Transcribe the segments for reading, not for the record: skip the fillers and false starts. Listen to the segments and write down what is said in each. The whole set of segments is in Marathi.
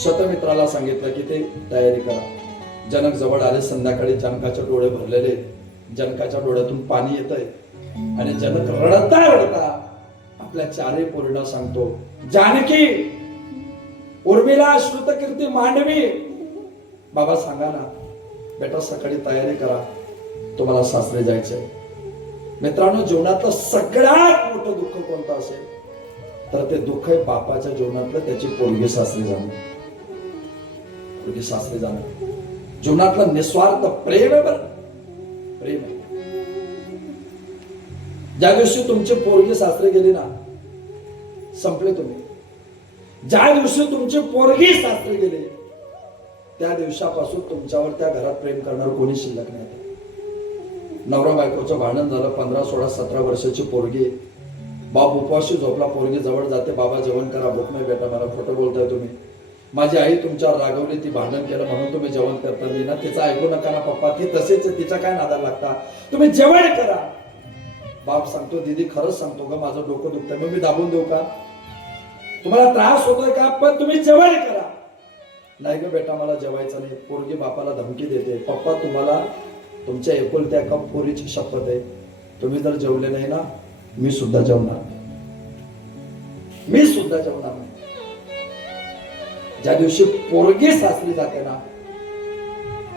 शतमित्राला सांगितलं की ते तयारी करा. जनक जवळ आले. संध्याकाळी जनकाचे डोळे भरलेले, जनकाच्या डोळ्यातून पाणी येतंय आणि जनक रडता रडता आपल्या चारही पोरींना सांगतो, जानकी, उर्मिला, श्रुतकीर्ती, मांडवी, बाबा सांगा ना बेटा, सकाळी तयारी करा, तुम्हाला सासरे जायचंय. मित्रांनो, जीवनातलं सगळ्यात मोठं दुःख कोणतं असेल तर ते दुःख आहे बापाच्या जीवनातलं त्याची पोरगी सासरी जाणं. पोरगी सासरी जाणं जीवनातलं निस्वार्थ प्रेम आहे. बरं, प्रेम आहे. ज्या दिवशी तुमची पोरगी सासरी गेली ना, संपले तुम्ही. ज्या दिवशी तुमची पोरगी सासरी गेली त्या दिवसापासून तुमच्यावर त्या घरात प्रेम करणार कोणी शिल्लक नाही. नवरा बायकोचं भांडण झालं, 15, 16, 17 वर्षाची पोरगी, बाप उपवाशी झोपला, पोरगी जवळ जाते, बाबा जेवण करा, भूक नाही बेटा मला, खोटं बोलताय तुम्ही, माझी आई तुमच्यावर रागवली, ती भांडण केलं म्हणून तुम्ही जेवण करता नाही ना, तिचं ऐकू नका ना पप्पा, ती तसेच आहे, तिच्या काय नादाला लागता, तुम्ही जेवण करा. बाप सांगतो, दीदी खरंच सांगतो का, माझं डोकं दुखतंय, मग मी दाबून देऊ का, तुम्हाला त्रास होतोय का, पण तुम्ही जेवण करा. नाही ग बेटा मला जेवायचं नाही. पोरगी बापाला धमकी देते, पप्पा तुम्हाला तुमच्या एकुलत्या एका पोरीची शपथ आहे, तुम्ही जर जेवले नाही ना मी सुद्धा जेवणार नाही. ज्या दिवशी पोरगी सासरी जाते ना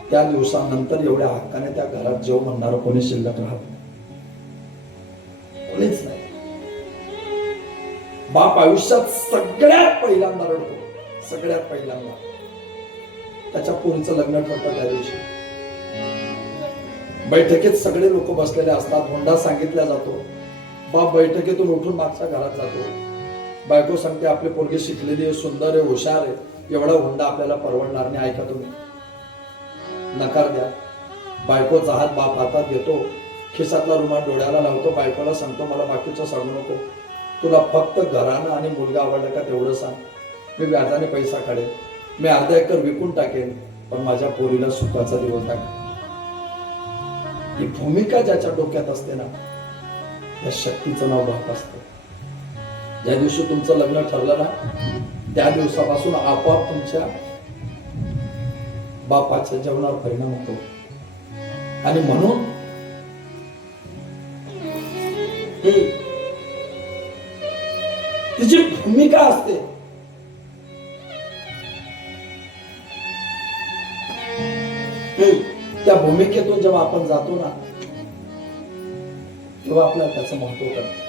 त्या दिवसानंतर एवढ्या हक्काने त्या घरात जेव म्हणणार कोणी शिल्लक राहत नाही, कोणीच नाही. बाप आयुष्यात सगळ्यात पहिल्यांदा रडतो, सगळ्यात पहिल्यांदा. त्याच्या पोरीचं लग्न ठरतं त्या दिवशी. बैठकीत सगळे लोक बसलेले असतात, हुंडा सांगितला जातो. बाप बैठकीतून उठून मागच्या घरात जातो. बायको सांगते आपली पोरगी शिकलेली आहे, सुंदर आहे, हुशार आहे, एवढा हुंडा आपल्याला परवडणार नाही, ऐका तुम्ही, नकार द्या. बायकोचा हात बाप हातात घेतो, खिसातला रुमाल डोळ्याला लावतो, बायकोला सांगतो मला बाकीचं सांगू नको, तुला फक्त घरानं आणि मुलगा आवडला का तेवढं सांग, मी व्याजाने पैसा काढेन, मी अर्धा एकर विकून टाकेन, पण माझ्या पोरीला सुखाचा दिवस टाकेन. ही भूमिका ज्याच्या डोक्यात असते ना त्या शक्तीचं नाव बाप असतं. ज्या दिवशी तुमचं लग्न ठरलं ना त्या दिवसापासून आपोआप तुमच्या बापाच्या जेवणावर परिणाम होतो. आणि म्हणून तिची भूमिका असते. त्या भूमिकेतून जेव्हा आपण जातो ना तेव्हा आपल्याला त्याचं महत्व कळतं.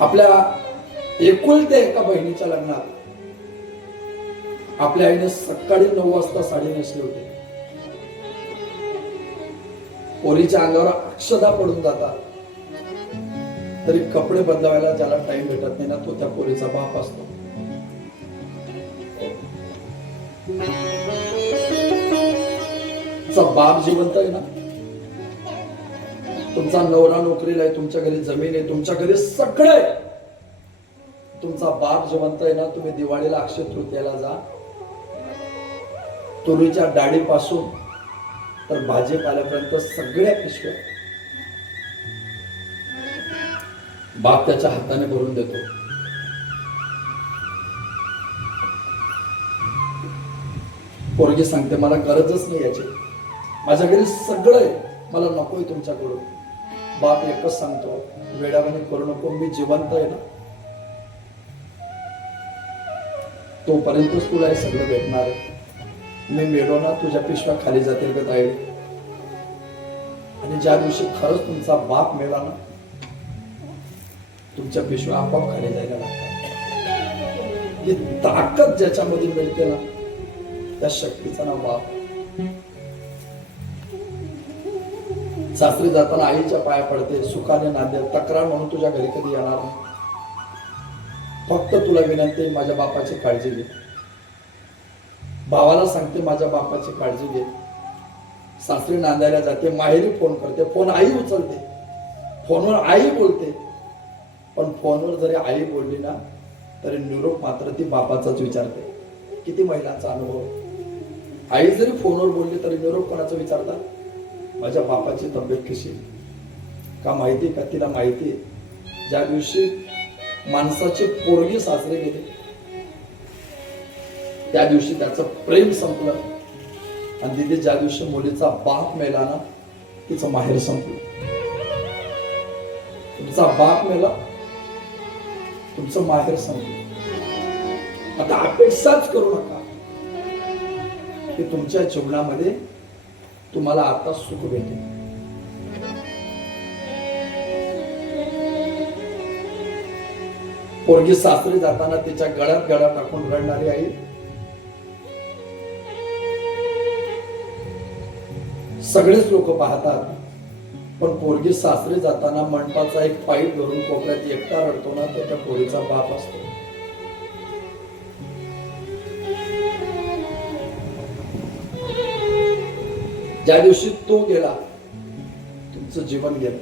आपल्या एकुलत्या एका बहिणीच्या लग्नात आपल्या आईने सकाळी 9 वाजता साडी नेसली होती. पोरीच्या अंगावर अक्षदा पडून जातात तरी कपडे बदलावायला ज्याला टाइम भेटत नाही ना तो त्या पोरीचा बाप असतो. बाप जिवंत आहे ना, तुमचा नवरा नोकरीला आहे, तुमच्या घरी जमीन आहे, तुमच्या घरी सगळं आहे, तुमचा बाप जिवंत आहे ना, तुम्ही दिवाळीला अक्षय तृतीयेला जा, तुरीच्या डाळीपासून तर भाजीपाल्यापर्यंत सगळ्या पिशव्या बाप त्याच्या हाताने भरून देतो. पोरगी सांगते मला गरजच नाही याची, माझ्या घरी सगळं आहे, मला नकोय तुमच्याकडून. बाप एकच सांगतो वेडावानी करू नको, मी जिवंत आहे ना, तोपर्यंतच तुला हे सगळं भेटणार आहे. मी मेलो ना तुझ्या पिशव्या खाली जातील का ताई. आणि ज्या दिवशी खरंच तुमचा बाप मेला ना तुमच्या पिशव्या आपोआप खाली जायला लागतात. ही ताकद ज्याच्यामध्ये मिळते ना त्या शक्तीचं नाव बाप. सासरी जाताना आईच्या पाया पडते, सुखाने नांदे, तक्रार म्हणून तुझ्या घरी कधी येणार नाही, फक्त तुला विनंती माझ्या बापाची काळजी घे. भावाला सांगते माझ्या बापाची काळजी घे. सासरी नांदायला जाते, माहेरी फोन करते, फोन आई उचलते, फोनवर आई बोलते, पण फोनवर जरी आई बोलली ना तरी निरोप मात्र ती बापाचाच विचारते. किती महिलांचा अनुभव. आई जरी फोनवर बोलली तरी निरोप कोणाचा विचारतात, माझ्या बापाची तब्येत कशी, का माहिती का, तिला माहिती ज्या दिवशी माणसाचे पोरगी सासरे गेले, त्या दिवशी त्याचं प्रेम संपलं. आणि दिदी ज्या दिवशी मुलीचा बाप मेला ना, तिचं माहेर संपलं. तुमचा बाप मेला, तुमचं माहेर संपलं. आता अपेक्षाच करू नका की तुमच्या जीवनामध्ये तुम्हाला आता सुख भेटेल. पोरगी सासरी जाताना तिच्या गळ्यात गळा टाकून रडणारी आई, सगळेच लोक पाहतात. पण पोरगी सासरी जाताना मंडपाचा एक पाईप धरून कोपऱ्यात एकटा रडतो ना, तो त्या पोरीचा बाप असतो. ज्या दिवशी तो गेला, तुमचं जीवन गेलं.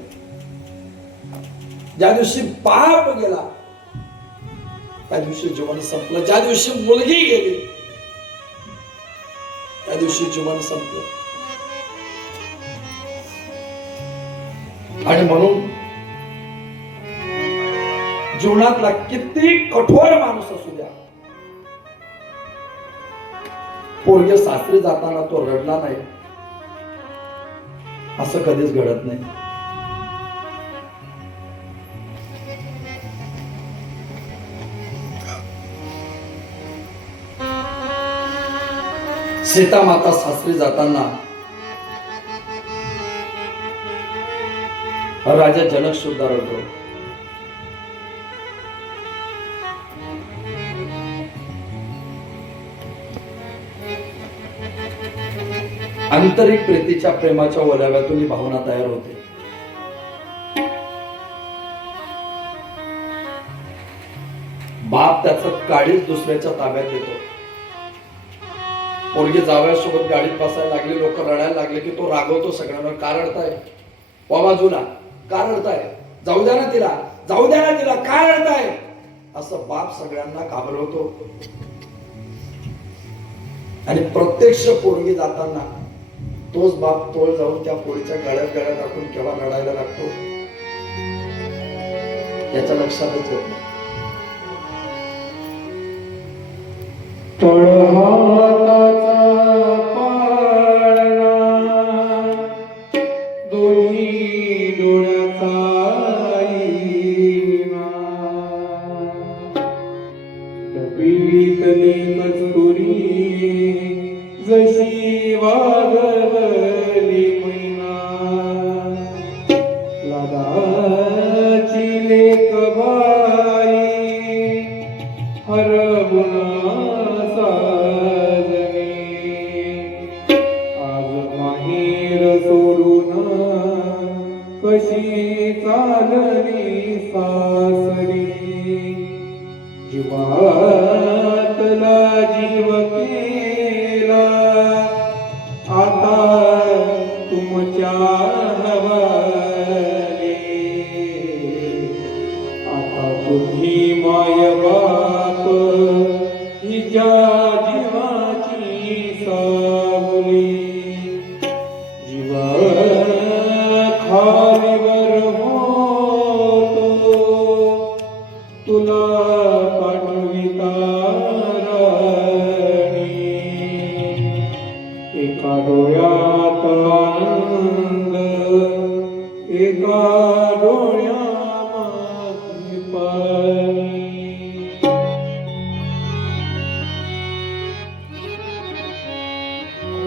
ज्या दिवशी बाप गेला, त्या दिवशी जीवन संपलं. ज्या दिवशी मुलगी गेली, त्या दिवशी जीवन संपलं. आणि म्हणून जीवनातला किती कठोर माणूस असू द्या, पोरगे सासरी जाताना तो रडला नाही असं कधीच घडत नाही. सीता माता सासरी जाताना राजा जनक सुद्धा रडतो. आंतरिक प्रीतीच्या प्रेमाच्या ओलाव्यातून ही भावना तयार होते. बाप त्याचं काळीच दुसऱ्याच्या ताब्यात देतो. पोरगी जावयासोबत गाडीत बसायला लागली, लोक रडायला लागले की तो रागवतो सगळ्यांना. का रडताय वा बाजूला, का रडताय, जाऊ द्या ना तिला, जाऊ द्या ना तिला, काय रडताय, असं बाप सगळ्यांना घाबरवतो. आणि प्रत्यक्ष पोरगी जाताना तोच बाप तोल जाऊन त्या पोरीच्या गळ्यात गळ्यात टाकून केव्हा रडायला लागतो याच्या लक्षातच येत नाही. जशी वागवली मैना, लाडाची लेक बाई हरवुना साजनी. आज माहेर सोडून कशी चालली सासरी. जीवातला जीव केला आता तुमच्या हवाले. आता तुम्ही माय बाप हिच्या जीवाची सावली. जीवा खालीवर होतो तुला पाठविता राणी. एका डोळ्यात आनंद, एका डोळ्यामध्ये पाणी.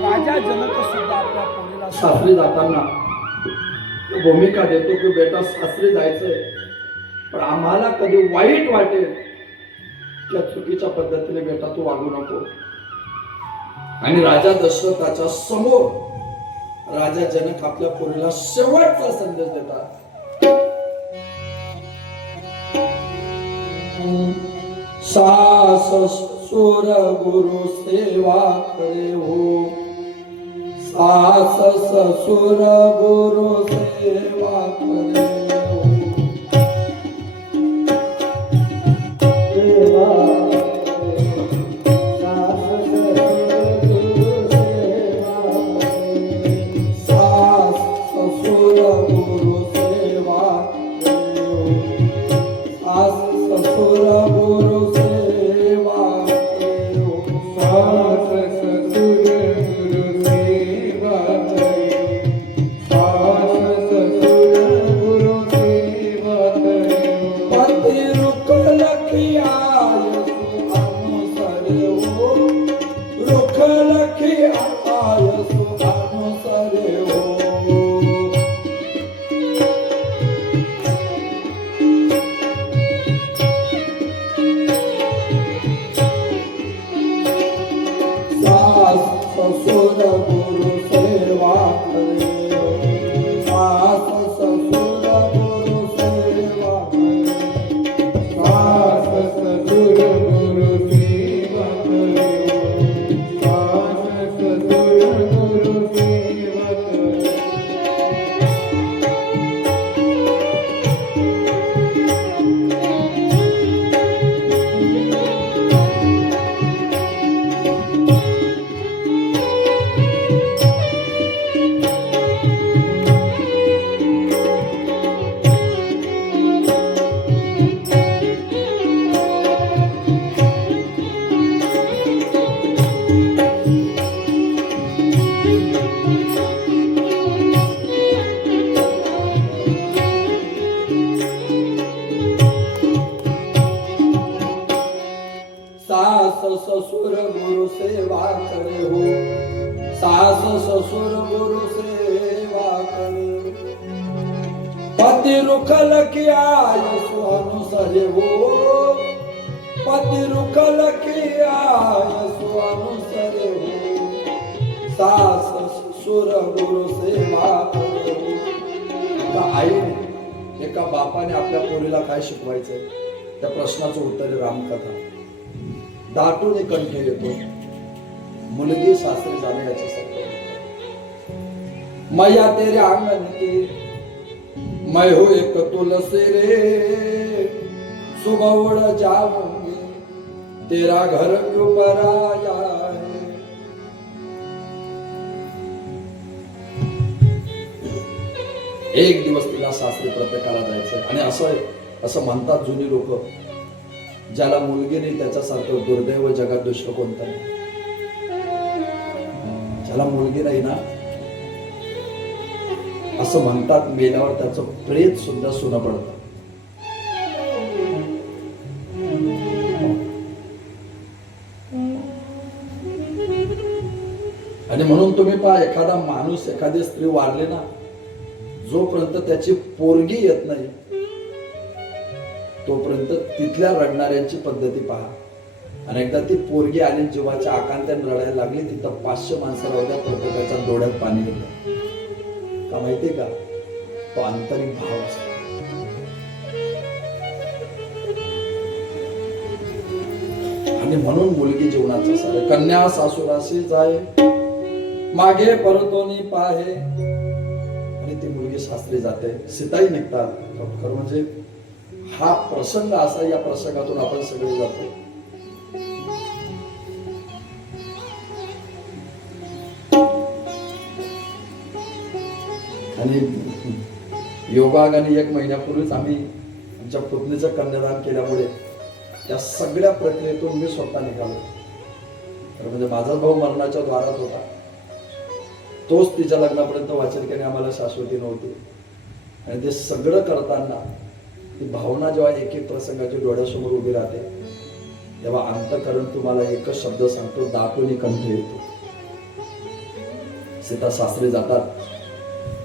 राजा जनक सुद्धा आपल्या पोरीला सासरी जाताना भूमिका देतो की बेटा सासरी जायचंय, पण आम्हाला कधी वाईट वाटेल त्या चुकीच्या पद्धतीने बेटा तू वागू नको. आणि राजा दशरथाच्या समोर राजा जनक आपल्या पोरीला शेवटचा संदेश देतात. सास ससुर गुरु सेवा करे हो, सास ससुर गुरु सेवा करे हो. सास ससुर गुरु सेवा करे हो. सास ससुर गुरु सेवा करे हो. सास ससुर गुरु सेवा करे. सास ससुर गुरु सेवा करे. पति रुख लखियाय सु अनुसरे हो. रुख लखियाय सु अनुसरे हो. सास ससुर गुरु सेवा करे हो. सास ससुर गुरु सेवा करे. सास ससुर गुरु सेवा करे. सास ससुर गुरु सेवा करे. सास ससुर गुरु सेवा करे हो. सास ससुर गुरु सेवा करे. पति रुख लखियाय सु अनुसरे हो. पति रुख लखियाय सु अनुसरे हो. सास ससुर गुरु सेवा करे हो. एका आईने एका बापाने आपल्या पोरीला काय शिकवायचंय त्या प्रश्नाचं उत्तर आहे रामकथा. दाटून कंठ येतो मुलगी सासरी जाणे याच्यासारखं. मैया तेरे आंगन की मैं हो एक तुलसी रे. सुबह उड़ जाऊंगी तेरा घर क्यों पराया है. एक दिवस तिला सासरी प्रत्येकाला जायचंय आणि असं म्हणतात जुनी लोक, ज्याला मुलगी नाही त्याच्यासारखं दुर्दैव जगात दुसरं कोणतं नाही. ज्याला मुलगी नाही ना असं म्हणतात मेल्यावर त्याचं प्रेत सुद्धा सुनं पडतं. आणि म्हणून तुम्ही पहा, एखादा माणूस एखादी स्त्री वारली ना, जोपर्यंत त्याची पोरगी येत नाही तोपर्यंत तिथल्या रडणाऱ्यांची पद्धती पहा. आणि एकदा ती पोरगी आली जीवाच्या आकांत्याने रडायला लागली, तिथं 500 माणसं राहत्या, प्रत्येकाच्या डोळ्यात पाणी येतं. का माहितीये का? तो आंतरिक भाव असतो. आणि म्हणून मुलगी जीवनाचं सारे. कन्या सासुराशी जाय मागे परतोनी पाहे. आणि ती मुलगी सासरी जाते, सीताही निघतात. खरं म्हणजे हा प्रसंग असा, या प्रसंगातून आपण सगळे जातो. आणि योगायोगाने 1 महिन्यापूर्वीच आम्ही आमच्या पुतणीचं कन्यादान केल्यामुळे त्या सगळ्या प्रक्रियेतून मी स्वतः निघालो. तर म्हणजे माझा भाऊ मरणाच्या द्वारात होता, तोच तिच्या लग्नापर्यंत वाचन केले, आम्हाला शाश्वती नव्हती. आणि ते सगळं करताना ती भावना जेव्हा एक एक प्रसंगाच्या डोळ्यासमोर उभी राहते, तेव्हा अंतःकरण तुम्हाला एकच शब्द सांगतो, दाटून कंठ येतो. सीता सासरी जातात,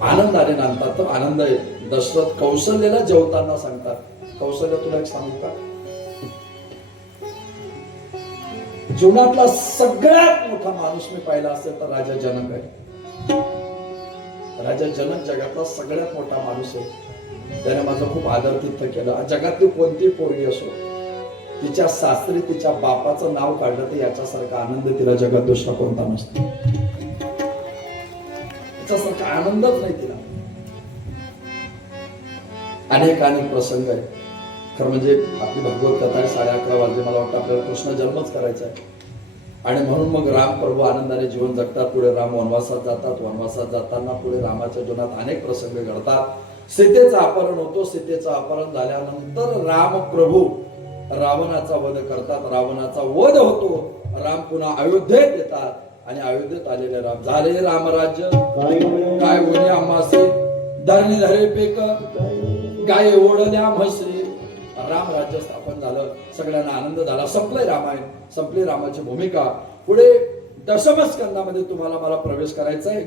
आनंदाने नांदतात. तर आनंद आहे. दशरथ कौशल्याला जेवताना सांगतात, कौशल्य तुला एक सांगू का, जीवनातला सगळ्यात मोठा माणूस मी पाहिला असेल तर राजा जनक आहे. राजा जनक जगातला सगळ्यात मोठा माणूस आहे. त्याने माझा खूप आदर तिथं केला. जगातली कोणतीही पोरगी असो, तिच्या सासरी तिच्या बापाचं नाव काढलं तर याच्यासारखा आनंद तिला जगात दुसरा कोणता नसतो. याच्यासारखा आनंदच नाही तिला. अनेक प्रसंग आहे. खरं म्हणजे आपली भगवत कथा आहे. 11:30 वाजले, मला वाटतं आपल्याला कृष्ण जन्मच करायचा आहे. आणि म्हणून मग राम प्रभू आनंदाने जीवन जगतात. पुढे राम वनवासात जातात. वनवासात जाताना पुढे रामाच्या जीवनात अनेक प्रसंग घडतात. सीतेचं अपहरण होतो. सीतेचं अपहरण झाल्यानंतर राम प्रभू रावणाचा वध करतात. रावणाचा वध होतो. राम पुन्हा अयोध्येत येतात आणि अयोध्येत आलेले राम झाले रामराज्य. काय होणे आम्हासे धरणी धरे पेक गाय ओढल्या म्हशी. राम राज्य स्थापन झालं. सगळ्यांना आनंद झाला. संपलंय रामायण. संपली रामाची भूमिका. पुढे दशम स्कंदामध्ये तुम्हाला मला प्रवेश करायचा आहे.